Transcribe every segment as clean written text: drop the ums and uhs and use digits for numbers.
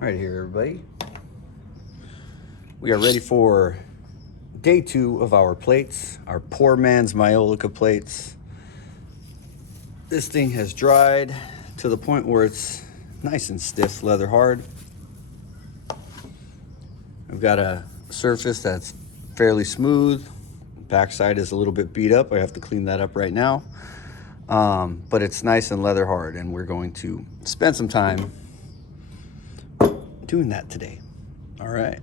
Right here, everybody. We are ready for day 2 of our plates, our poor man's Myolica plates. This thing has dried to the point where it's nice and stiff, leather hard. I've got a surface that's fairly smooth. Backside is a little bit beat up. I have to clean that up right now. But it's nice and leather hard, and we're going to spend some time doing that today. All right.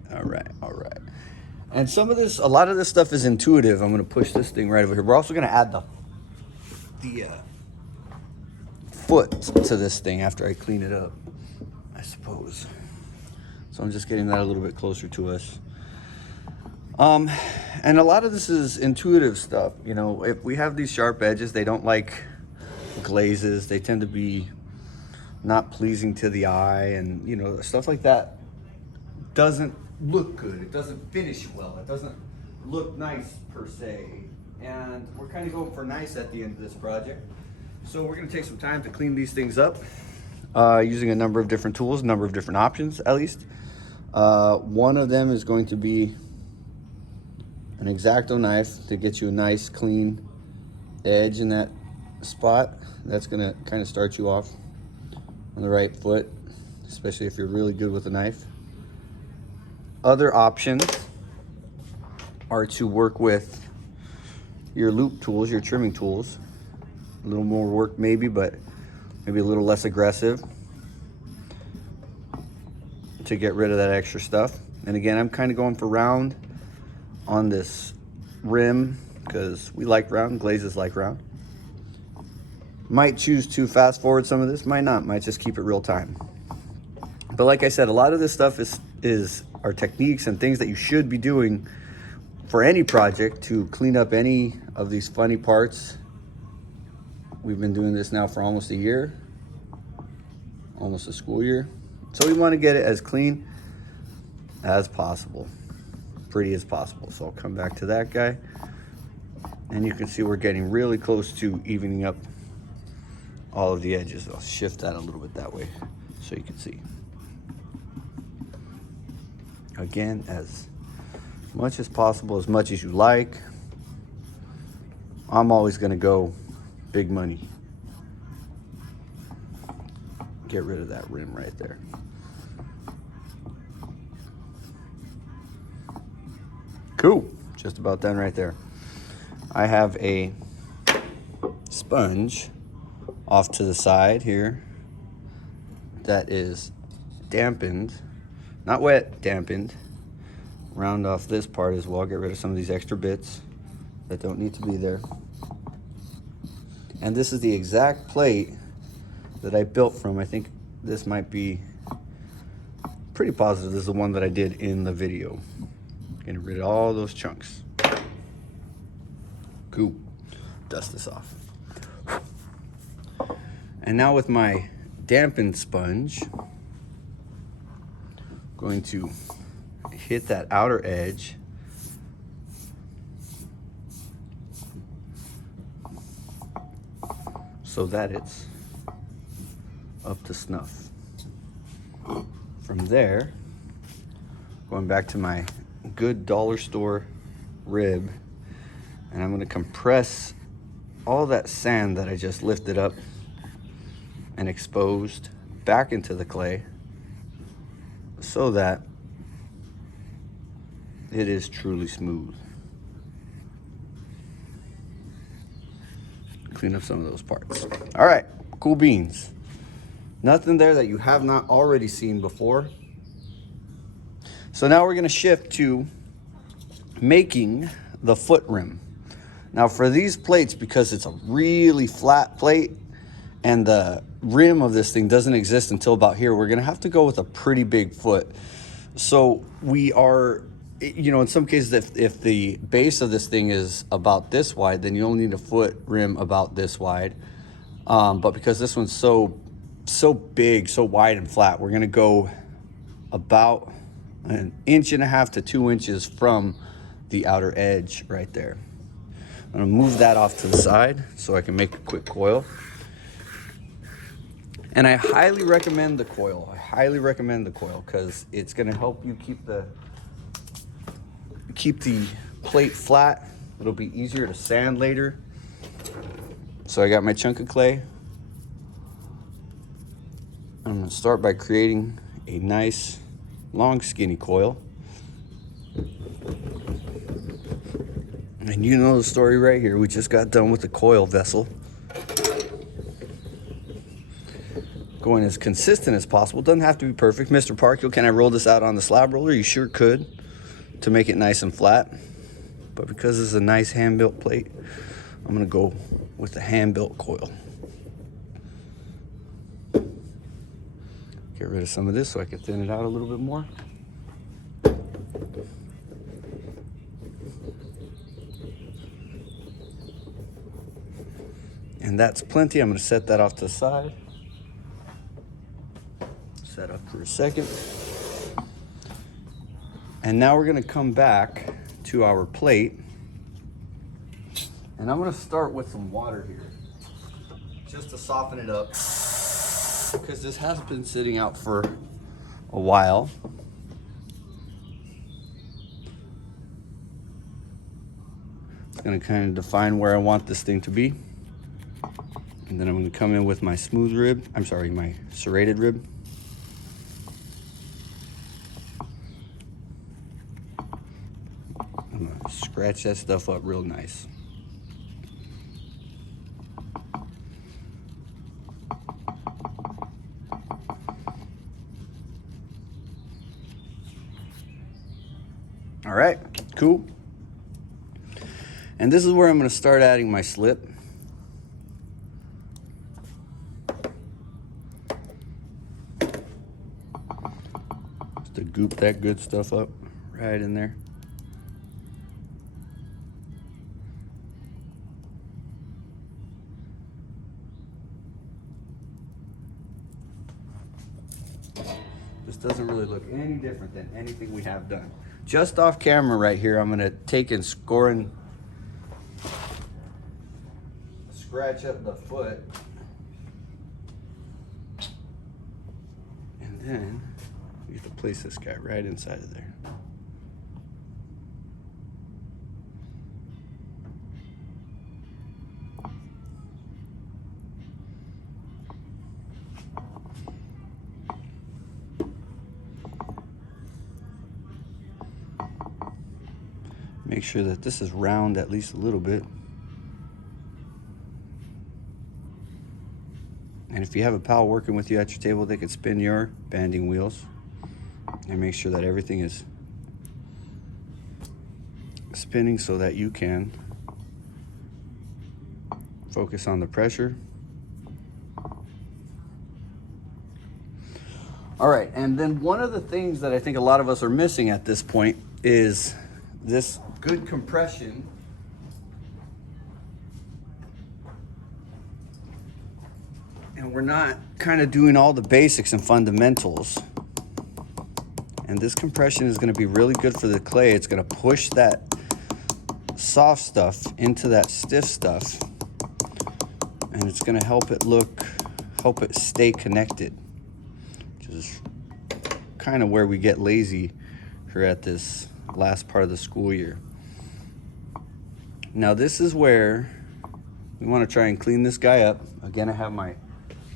And a lot of this stuff is intuitive. I'm going to push this thing right over here. We're also going to add the foot to this thing after I clean it up, I suppose. So I'm just getting that a little bit closer to us. And a lot of this is intuitive stuff. You know, if we have these sharp edges, they don't like glazes. They tend to be not pleasing to the eye, and you know, stuff like that doesn't look good. It doesn't finish well. It doesn't look nice per se. And we're kind of going for nice at the end of this project. So we're going to take some time to clean these things up using a number of different tools, a number of different options at least. One of them is going to be an X-Acto knife to get you a nice clean edge in that spot. That's going to kind of start you off on the right foot, especially if you're really good with a knife. Other options are to work with your loop tools, your trimming tools. A little more work maybe, but maybe a little less aggressive to get rid of that extra stuff. And again, I'm kind of going for round on this rim because we like round, glazes like round. Might choose to fast forward some of this, might not, might just keep it real time. But like I said, a lot of this stuff is our techniques and things that you should be doing for any project to clean up any of these funny parts. We've been doing this now for almost a year, almost a school year. So we want to get it as clean as possible, pretty as possible. So I'll come back to that guy. And you can see we're getting really close to evening up all of the edges. I'll shift that a little bit that way so you can see. Again, as much as possible, as much as you like. I'm always going to go big money. Get rid of that rim right there. Cool. Just about done right there. I have a sponge off to the side here that is dampened, not wet, dampened. Round off this part as well, get rid of some of these extra bits that don't need to be there. And this is the exact plate that I built from. I think this might be pretty positive. This is the one that I did in the video. Getting rid of all those chunks. Cool. Dust this off. And now with my dampened sponge, I'm going to hit that outer edge so that it's up to snuff. From there, going back to my good dollar store rib, and I'm going to compress all that sand that I just lifted up and exposed back into the clay so that it is truly smooth. Clean up some of those parts. All right, cool beans. Nothing there that you have not already seen before. So now we're going to shift to making the foot rim. Now for these plates, because it's a really flat plate and the rim of this thing doesn't exist until about here, we're going to have to go with a pretty big foot. So we are, you know, in some cases, if the base of this thing is about this wide, then you only need a foot rim about this wide. But because this one's so big, so wide and flat, we're going to go about 1.5 to 2 inches from the outer edge right there. I'm going to move that off to the side so I can make a quick coil. And I highly recommend the coil. I highly recommend the coil because it's going to help you keep the plate flat. It'll be easier to sand later. So I got my chunk of clay. I'm going to start by creating a nice long skinny coil. And you know the story right here. We just got done with the coil vessel. Going as consistent as possible. Doesn't have to be perfect. Mr. Parkhill, can I roll this out on the slab roller? You sure could, to make it nice and flat. But because this is a nice hand-built plate, I'm gonna go with the hand-built coil. Get rid of some of this so I can thin it out a little bit more. And that's plenty. I'm gonna set that off to the side. Set up for a second. And now we're gonna come back to our plate. And I'm gonna start with some water here, just to soften it up, because this has been sitting out for a while. It's gonna kind of define where I want this thing to be. And then I'm gonna come in with my smooth rib, my serrated rib. I'm gonna scratch that stuff up real nice. All right, cool. And this is where I'm gonna start adding my slip. Just to goop that good stuff up right in there. This doesn't really look any different than anything we have done. Just off camera right here, I'm gonna take and scratch up the foot. And then we get to place this guy right inside of there. Make sure that this is round at least a little bit. And if you have a pal working with you at your table, they could spin your banding wheels and make sure that everything is spinning so that you can focus on the pressure. All right, and then one of the things that I think a lot of us are missing at this point is this good compression and we're not kind of doing all the basics and fundamentals. And this compression is going to be really good for the clay. It's going to push that soft stuff into that stiff stuff, and it's going to help it stay connected, which is kind of where we get lazy here at this last part of the school year. Now this is where we want to try and clean this guy up. Again, I have my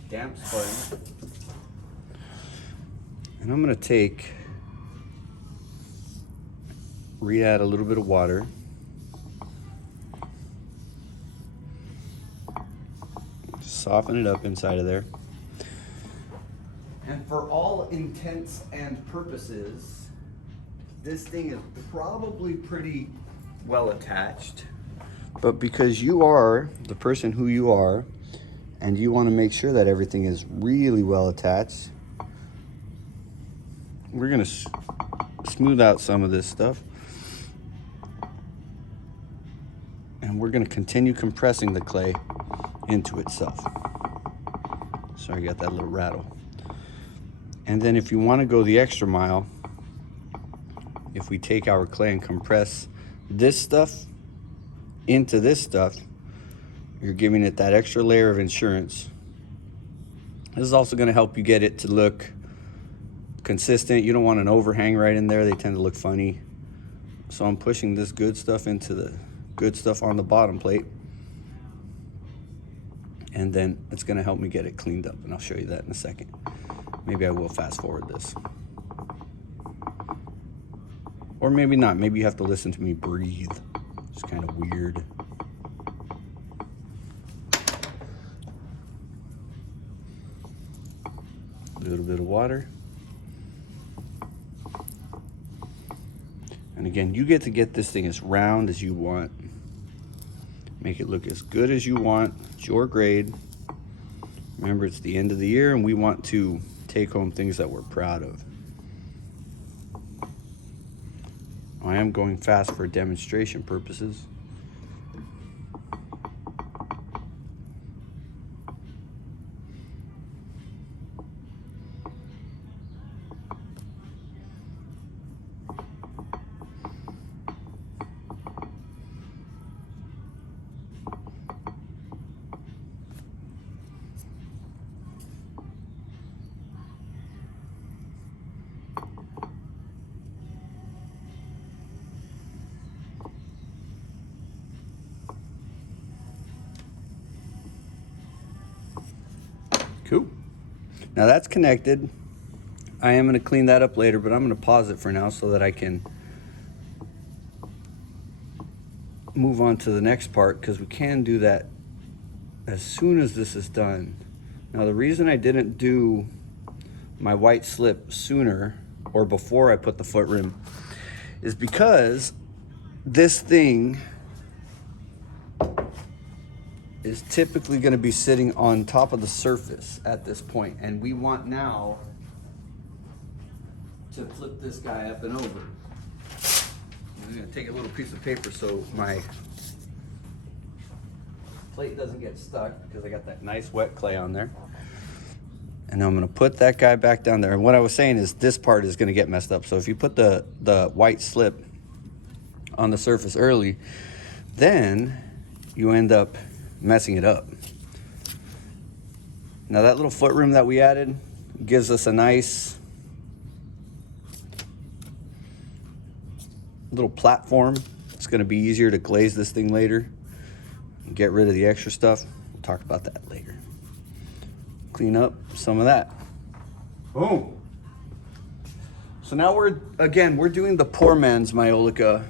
damp sponge, and I'm going to re-add a little bit of water. Soften it up inside of there. And for all intents and purposes, this thing is probably pretty well attached. But because you are the person who you are, and you want to make sure that everything is really well attached, we're going to smooth out some of this stuff. And we're going to continue compressing the clay into itself. So I got that little rattle. And then if you want to go the extra mile, if we take our clay and compress this stuff into this stuff, you're giving it that extra layer of insurance This is also going to help you get it to look consistent. You don't want an overhang right in there. They tend to look funny. So I'm pushing this good stuff into the good stuff on the bottom plate. And then it's going to help me get it cleaned up. And I'll show you that in a second. Maybe I will fast forward this. Or maybe not. Maybe you have to listen to me breathe. It's kind of weird. A little bit of water. And again, you get to get this thing as round as you want. Make it look as good as you want. It's your grade. Remember, it's the end of the year and we want to take home things that we're proud of. I am going fast for demonstration purposes. Cool. Now that's connected. I am going to clean that up later, but I'm going to pause it for now so that I can move on to the next part, because we can do that as soon as this is done. Now the reason I didn't do my white slip sooner or before I put the foot rim is because this thing is typically going to be sitting on top of the surface at this point, and we want now to flip this guy up and over. I'm going to take a little piece of paper so my plate doesn't get stuck, because I got that nice wet clay on there. And I'm going to put that guy back down there. And what I was saying is this part is going to get messed up. So if you put the white slip on the surface early, then you end up messing it up. Now that little foot rim that we added gives us a nice little platform. It's going to be easier to glaze this thing later and get rid of the extra stuff. We'll talk about that later. Clean up some of that. Boom. So now we're doing the poor man's Maiolica,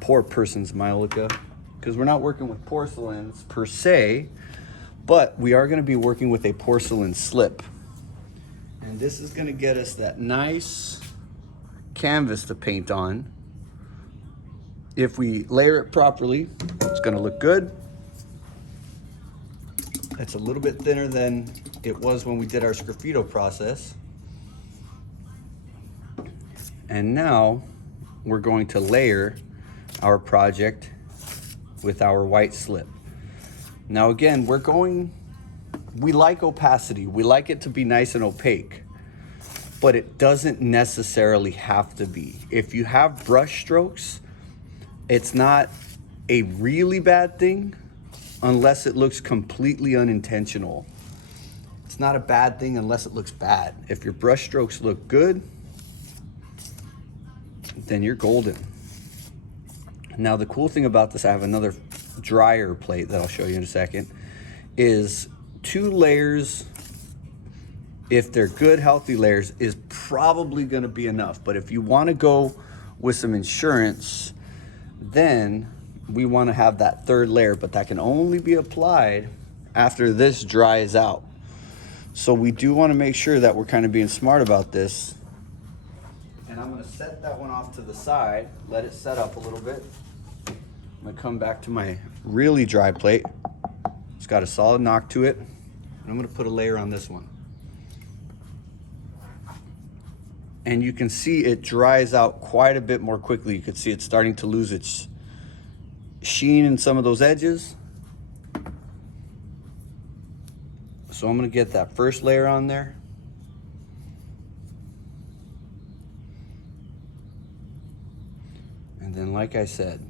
poor person's Maiolica, because we're not working with porcelains per se, but we are going to be working with a porcelain slip. And this is going to get us that nice canvas to paint on. If we layer it properly, it's going to look good. It's a little bit thinner than it was when we did our sgraffito process. And now we're going to layer our project with our white slip. Now again, we like opacity. We like it to be nice and opaque, but it doesn't necessarily have to be. If you have brush strokes, it's not a really bad thing unless it looks completely unintentional. It's not a bad thing unless it looks bad. If your brush strokes look good, then you're golden. Now the cool thing about this, I have another drier plate that I'll show you in a second, is 2 layers, if they're good healthy layers, is probably going to be enough. But if you want to go with some insurance, then we want to have that 3rd layer, but that can only be applied after this dries out. So we do want to make sure that we're kind of being smart about this. And I'm going to set that one off to the side, let it set up a little bit. I'm going to come back to my really dry plate. It's got a solid knock to it. And I'm going to put a layer on this one. And you can see it dries out quite a bit more quickly. You can see it's starting to lose its sheen in some of those edges. So I'm going to get that first layer on there. And then, like I said,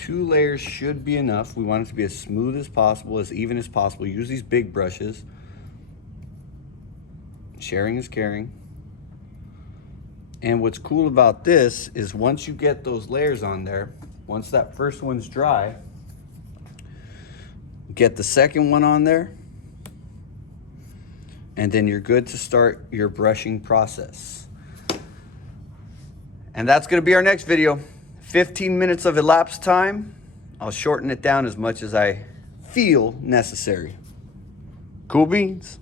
2 layers should be enough. We want it to be as smooth as possible, as even as possible. Use these big brushes. Sharing is caring. And what's cool about this is once you get those layers on there, once that first one's dry, get the second one on there, and then you're good to start your brushing process. And that's gonna be our next video. 15 minutes of elapsed time. I'll shorten it down as much as I feel necessary. Cool beans.